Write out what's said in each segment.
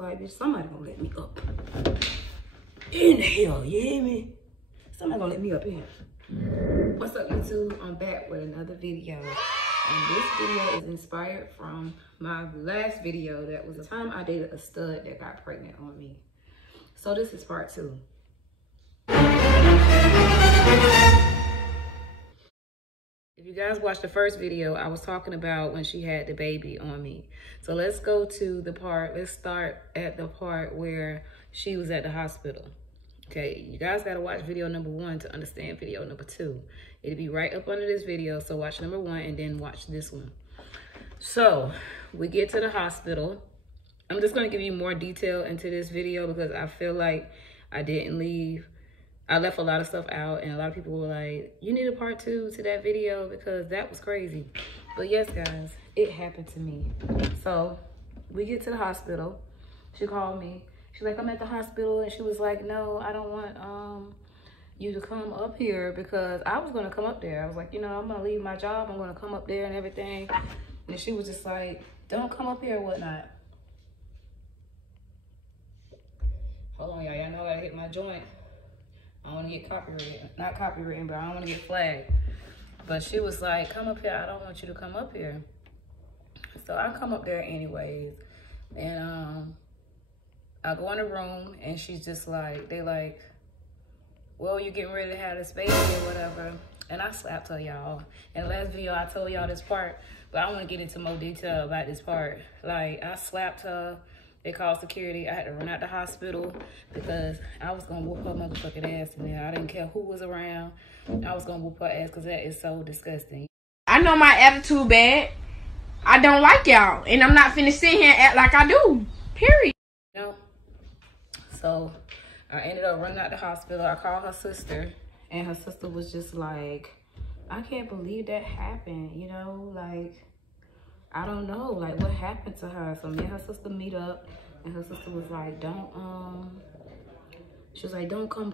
Like, bitch, somebody gonna let me up. In the hell, you hear me? Somebody gonna let me up in here. What's up, YouTube? I'm back with another video. And this video is inspired from my last video. That was the time I dated a stud that got pregnant on me. So this is part 2. If you guys watched the first video, I was talking about when she had the baby on me. So let's go to the part, let's start at the part where she was at the hospital. Okay, you guys gotta watch video number 1 to understand video number 2. It'll be right up under this video, so watch number 1 and then watch this one. So, we get to the hospital. I'm just gonna give you more detail into this video because I feel like I didn't leave. I left a lot of stuff out and a lot of people were like, you need a part 2 to that video because that was crazy. But yes, guys, it happened to me. So we get to the hospital. She called me. She's like, I'm at the hospital. And she was like, no, I don't want you to come up here because I was going to come up there. I was like, you know, I'm going to leave my job. I'm going to come up there and everything. And she was just like, don't come up here or whatnot. Hold on, y'all. Y'all know I gotta hit my joint. I want to get copyrighted, not copywritten, but I don't want to get flagged. But she was like, come up here. I don't want you to come up here. So I come up there anyways. And I go in the room and she's just like, they like, well, you're getting ready to have this baby or whatever. And I slapped her, y'all. In the last video, I told y'all this part, but I want to get into more detail about this part. Like, I slapped her. They called security. I had to run out the hospital because I was going to whoop her motherfucking ass in there. I didn't care who was around. I was going to whoop her ass because that is so disgusting. I know my attitude bad. I don't like y'all. And I'm not finna sit here and act like I do. Period. You know? So I ended up running out the hospital. I called her sister. And her sister was just like, I can't believe that happened. You know, like, I don't know, like, what happened to her. So me and her sister meet up, and her sister was like, she was like, don't come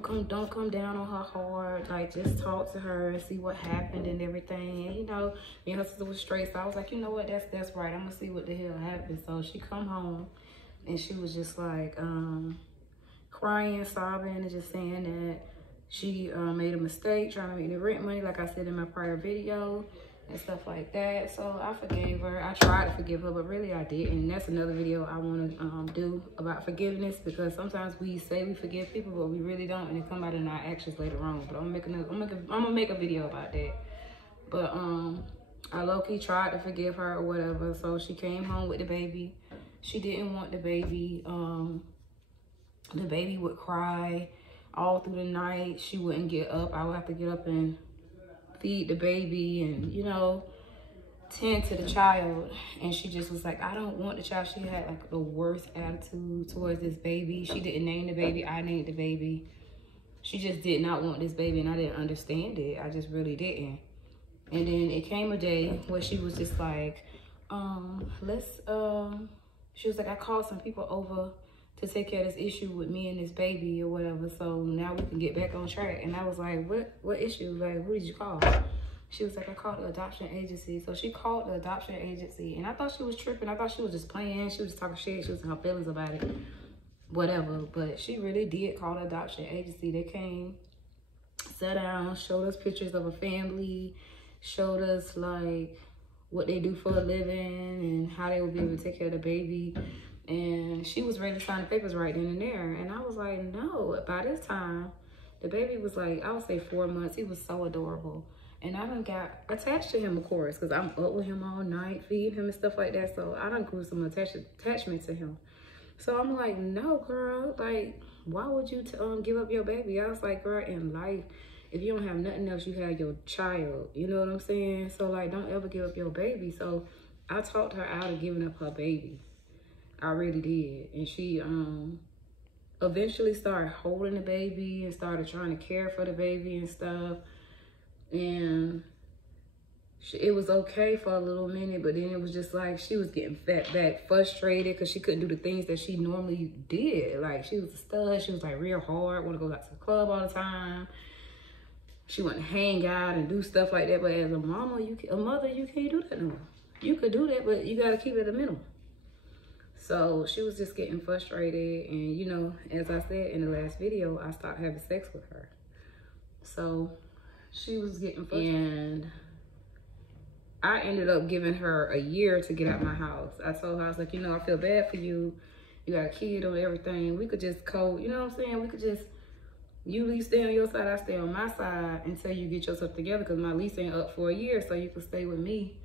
down on her hard. Like, just talk to her and see what happened and everything. And, you know, me and her sister was straight. So I was like, you know what, that's right. I'm gonna see what the hell happened. So she come home, and she was just like, crying, sobbing, and just saying that she made a mistake trying to make the rent money, like I said in my prior video. And stuff like that. So I forgave her. I tried to forgive her, but really I didn't. And that's another video I want to do about forgiveness, because sometimes we say we forgive people, but we really don't, and it come out in our actions later on. But I'm gonna make a video about that. But I low-key tried to forgive her or whatever. So she came home with the baby. She didn't want the baby. The baby would cry all through the night. She wouldn't get up. I would have to get up and feed the baby and, you know, tend to the child. And she just was like, I don't want the child. She had like the worst attitude towards this baby. She didn't name the baby. I named the baby. She just did not want this baby, and I didn't understand it. I just really didn't. And then it came a day where she was just like, she was like, I called some people over to take care of this issue with me and this baby or whatever, so now we can get back on track. And I was like, what issue? Like, who did you call? She was like, I called the adoption agency. So she called the adoption agency, and I thought she was tripping. I thought she was just playing. She was just talking shit. She was in her feelings about it, whatever. But she really did call the adoption agency. They came, sat down, showed us pictures of a family, showed us like what they do for a living and how they would be able to take care of the baby. And she was ready to sign the papers right then and there. And I was like, no. By this time, the baby was like, I would say 4 months. He was so adorable. And I done got attached to him, of course, because I'm up with him all night, feeding him and stuff like that. So I done grew some attachment to him. So I'm like, no, girl. Like, why would you give up your baby? I was like, girl, in life, if you don't have nothing else, you have your child. You know what I'm saying? So, like, don't ever give up your baby. So I talked her out of giving up her baby. I really did. And she eventually started holding the baby and started trying to care for the baby and stuff. And it was okay for a little minute, but then it was just like she was getting frustrated because she couldn't do the things that she normally did. Like, she was a stud. She was like real hard, want to go out to the club all the time. She wanted to hang out and do stuff like that. But as a mama, a mother, you can't do that no more. You could do that, but you got to keep it at a minimum. So she was just getting frustrated. And, you know, as I said in the last video, I stopped having sex with her. So she was getting frustrated. And I ended up giving her a year to get out my house. I told her, I was like, you know, I feel bad for you. You got a kid on everything. We could just you know what I'm saying? We could just, you stay on your side, I stay on my side until you get yourself together, because my lease ain't up for a year, so you can stay with me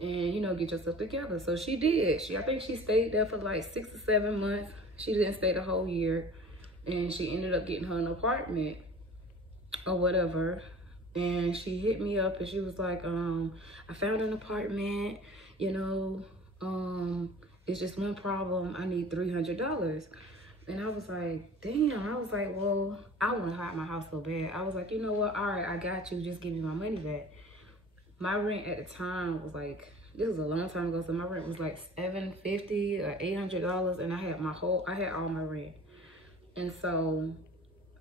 and, you know, get yourself together. So she did. I think she stayed there for like 6 or 7 months. She didn't stay the whole year. And she ended up getting her an apartment or whatever. And she hit me up and she was like, I found an apartment, you know, it's just one problem. I need $300. And I was like, damn. I was like, well, I want to hide my house so bad. I was like, you know what? All right, I got you. Just give me my money back. My rent at the time was like, this was a long time ago, so my rent was like $750 or $800, and I had all my rent. And so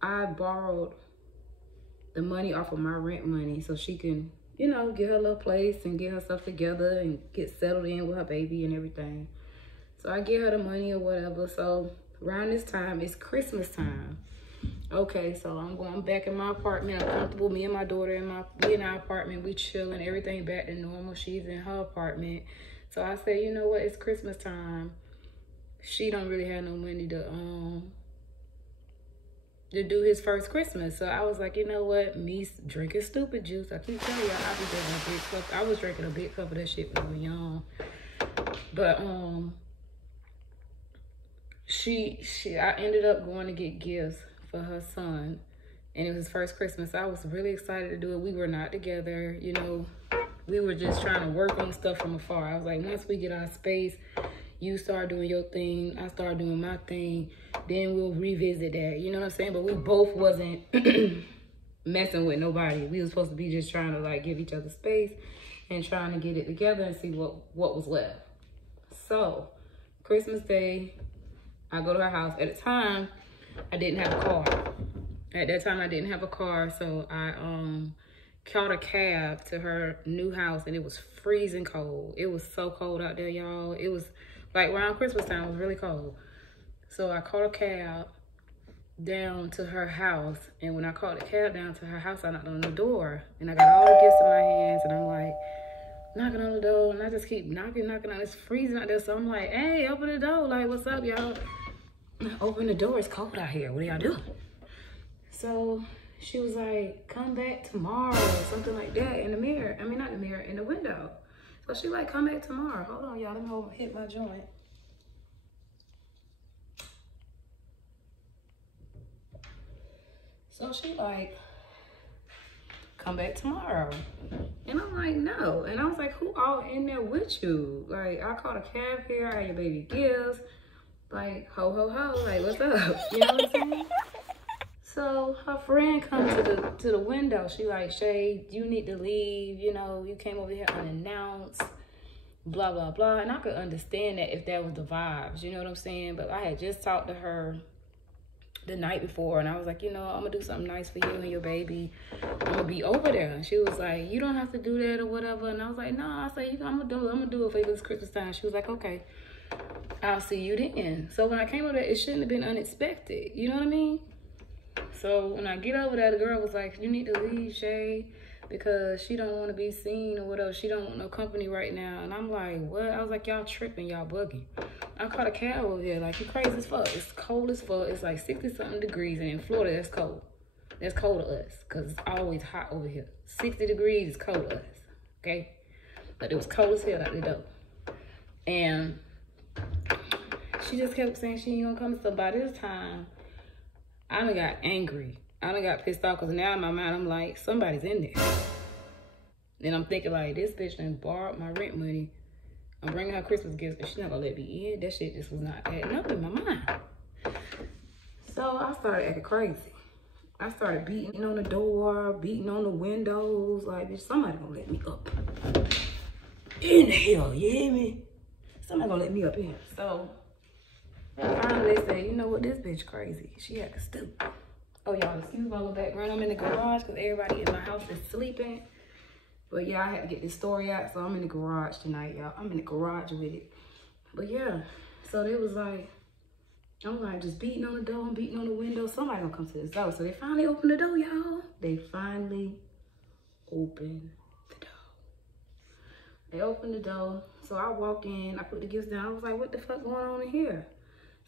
I borrowed the money off of my rent money so she can, you know, get her little place and get herself together and get settled in with her baby and everything. So I give her the money or whatever. So around this time, it's Christmas time. Okay, so I'm going back in my apartment. I'm comfortable. Me and my daughter in our apartment. We chilling. Everything back to normal. She's in her apartment. So I said, you know what? It's Christmas time. She don't really have no money to do his first Christmas. So I was like, you know what? Me drinking stupid juice. I keep telling y'all, I be drinking a big cup. I was drinking a big cup of that shit when I was young. But I ended up going to get gifts for her son, and it was his first Christmas. I was really excited to do it. We were not together, you know. We were just trying to work on stuff from afar. I was like, once we get our space, you start doing your thing, I start doing my thing, then we'll revisit that, you know what I'm saying? But we both wasn't messing with nobody. We were supposed to be just trying to like give each other space and trying to get it together and see what was left. So Christmas Day, I go to her house. At the time, I didn't have a car. At that time, I didn't have a car, so I caught a cab to her new house, and it was freezing cold. It was so cold out there, y'all. It was like around Christmas time, it was really cold. So I caught a cab down to her house, and when I caught the cab down to her house, I knocked on the door, and I got all the gifts in my hands, and I'm like, knocking on the door, and I just keep knocking on. It's freezing out there, so I'm like, hey, open the door. Like, what's up, y'all? Open the door. It's cold out here. What are y'all doing? So she was like, come back tomorrow, or something like that, in the mirror. I mean, not the mirror, in the window. So she like, come back tomorrow. Hold on, y'all. Let me go hit my joint. So she like, come back tomorrow. And I'm like, no. And I was like, who all in there with you? Like, I caught a cab here. I had your baby gifts. Like, ho, ho, ho. Like, what's up? You know what I'm saying? So her friend comes to the window. She like, Shay, you need to leave. You know, you came over here unannounced. Blah, blah, blah. And I could understand that if that was the vibes. You know what I'm saying? But I had just talked to her the night before, and I was like, you know, I'm gonna do something nice for you and your baby. I'm gonna be over there. And she was like, you don't have to do that or whatever. And I was like, no. I said, I'm gonna do it for you this Christmas time. She was like, okay, I'll see you then. So when I came over there, it shouldn't have been unexpected. You know what I mean? So when I get over there, the girl was like, you need to leave, Shay, because she don't want to be seen or whatever. She don't want no company right now. And I'm like, what? I was like, y'all tripping, y'all bugging. I caught a cab over here. Like, you crazy as fuck. It's cold as fuck. It's like 60-something degrees. And in Florida, that's cold. That's cold to us, because it's always hot over here. 60 degrees is cold to us, okay? But it was cold as hell out the door. And she just kept saying she ain't gonna come. So by this time, I done got angry. I done got pissed off, because now in my mind, I'm like, somebody's in there. Then I'm thinking, like, this bitch done borrowed my rent money. I'm bringing her Christmas gifts, and she's not gonna let me in. That shit just was not adding up in my mind. So I started acting crazy. I started beating on the door, beating on the windows. Like, bitch, somebody gonna let me up. In the hell, you hear me? Somebody gonna let me up in. So finally they said, you know what, this bitch crazy. She acting stupid. Oh, y'all, excuse my little background. I'm in the garage because everybody in my house is sleeping. But yeah, I had to get this story out, so I'm in the garage tonight, y'all. I'm in the garage with it. But yeah, So they was like, I'm like just beating on the door, I'm beating on the window. Somebody gonna come to this door. So they finally opened the door, y'all. They finally opened the door. They opened the door. So I walk in, I put the gifts down. I was like, what the fuck going on in here?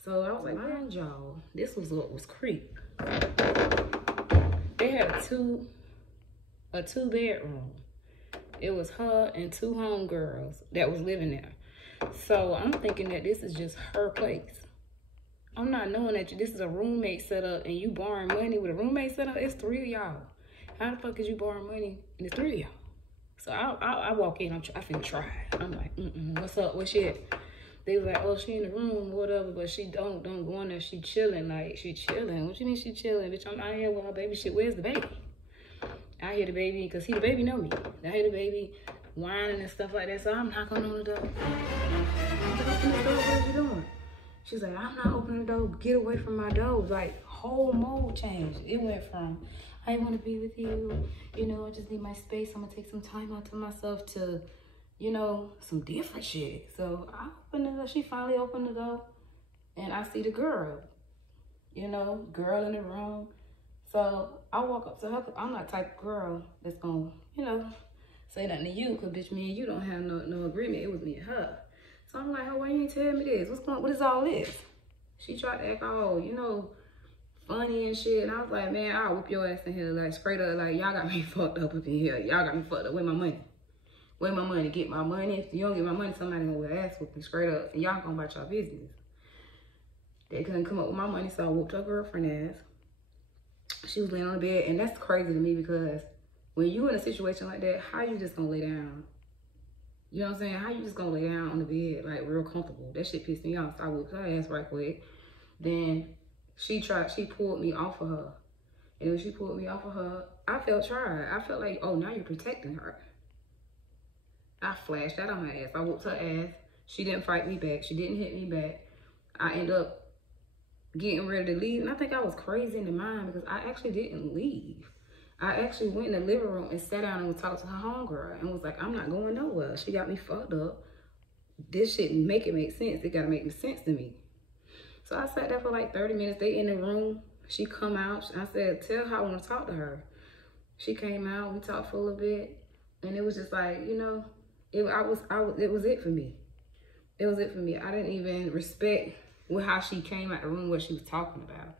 So I was like, mind y'all, this was what was creep. They had a two bedroom. It was her and 2 homegirls that was living there. So I'm thinking that this is just her place. I'm not knowing that this is a roommate setup and you borrowing money with a roommate setup. It's 3 of y'all. How the fuck is you borrowing money and it's 3 of y'all? So I walk in, I finna try. I'm like, what's up? What's she at? They was like, oh, she in the room or whatever, but she don't go in there. She chilling, like she chilling. What you mean she chilling? Bitch, I'm out here with her baby shit. Where's the baby? I hear the baby, because the baby know me. I hear the baby whining and stuff like that, so I'm knocking on the door. I'm like, open the door, what are you doing? She's like, I'm not opening the door, get away from my door. Like, whole mode changed. It went from, I want to be with you, you know, I just need my space, I'm going to take some time out to myself to, you know, some different shit. So I opened the door, she finally opened the door, and I see the girl, you know, girl in the room. So I walk up to her, cause I'm not the type of girl that's gonna, you know, say nothing to you, cause bitch, me and you don't have no agreement. It was me and her. So I'm like, oh, why you ain't tell me this? What is all this? She tried to act all, you know, funny and shit. And I was like, man, I'll whoop your ass in here, like straight up, like y'all got me fucked up in here. Y'all got me fucked up. Where my money? Where my money? Get my money. If you don't get my money, somebody gonna wear ass whooping straight up, and y'all gonna about y'all business. They couldn't come up with my money, so I whooped her girlfriend ass. She was laying on the bed, and that's crazy to me because when you in a situation like that, how you just gonna lay down? You know what I'm saying? How you just gonna lay down on the bed, like real comfortable? That shit pissed me off, so I whooped her ass right quick. Then she pulled me off of her. And when she pulled me off of her, I felt tried. I felt like, oh, now you're protecting her. I flashed out on her ass. I whooped her ass. She didn't fight me back. She didn't hit me back. I ended up getting ready to leave, and I think I was crazy in the mind because I actually didn't leave. I actually went in the living room and sat down and talked to her homegirl and was like, I'm not going nowhere. She got me fucked up. This shit make sense. It gotta make sense to me. So I sat there for like 30 minutes. They in the room. She come out. I said, tell her I want to talk to her. She came out. We talked for a little bit, and it was just like, you know, it was it for me. It was it for me. I didn't even respect with how she came out the room, what she was talking about.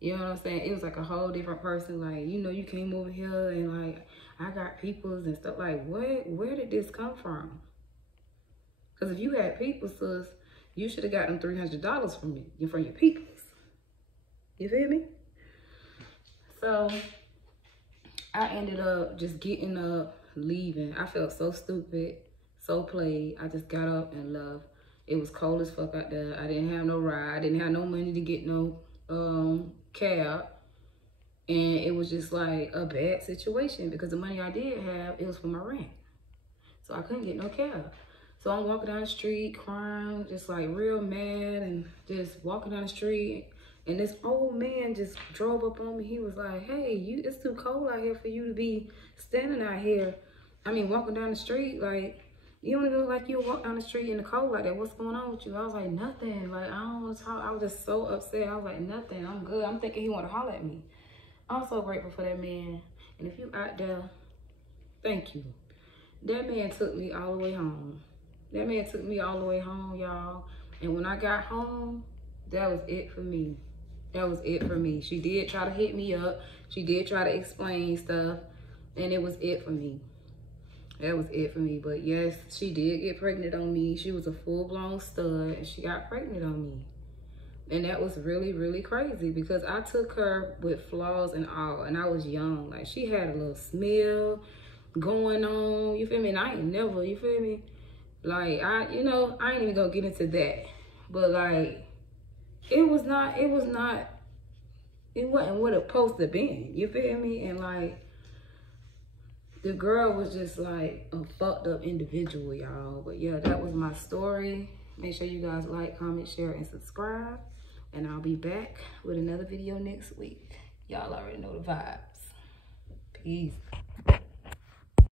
You know what I'm saying? It was like a whole different person. Like, you know, you came over here and like, I got peoples and stuff. Like, where did this come from? Because if you had people, sis, you should have gotten $300 from your peoples. You feel me? So I ended up just getting up, leaving. I felt so stupid, so played. I just got up and left. It was cold as fuck out there. I didn't have no ride. I didn't have no money to get no cab. And it was just like a bad situation because the money I did have, it was for my rent. So I couldn't get no cab. So I'm walking down the street crying, just like real mad, and just walking down the street. And this old man just drove up on me. He was like, hey, it's too cold out here for you to be standing out here. I mean, walking down the street, like, you don't even look like you walk down the street in the cold like that. What's going on with you? I was like, nothing. Like, I don't want to talk. I was just so upset. I was like, nothing. I'm good. I'm thinking he want to holler at me. I'm so grateful for that man. And if you out there, thank you. That man took me all the way home. That man took me all the way home, y'all. And when I got home, that was it for me. That was it for me. She did try to hit me up. She did try to explain stuff. And it was it for me. That was it for me. But yes, she did get pregnant on me. She was a full-blown stud, and she got pregnant on me. And that was really, really crazy because I took her with flaws and all, and I was young. Like, she had a little smell going on, you feel me? And I ain't never, you feel me? Like, I ain't even gonna get into that. But, like, it wasn't what it supposed to be, you feel me? And, like, the girl was just like a fucked up individual, y'all. But yeah, that was my story. Make sure you guys like, comment, share, and subscribe. And I'll be back with another video next week. Y'all already know the vibes. Peace.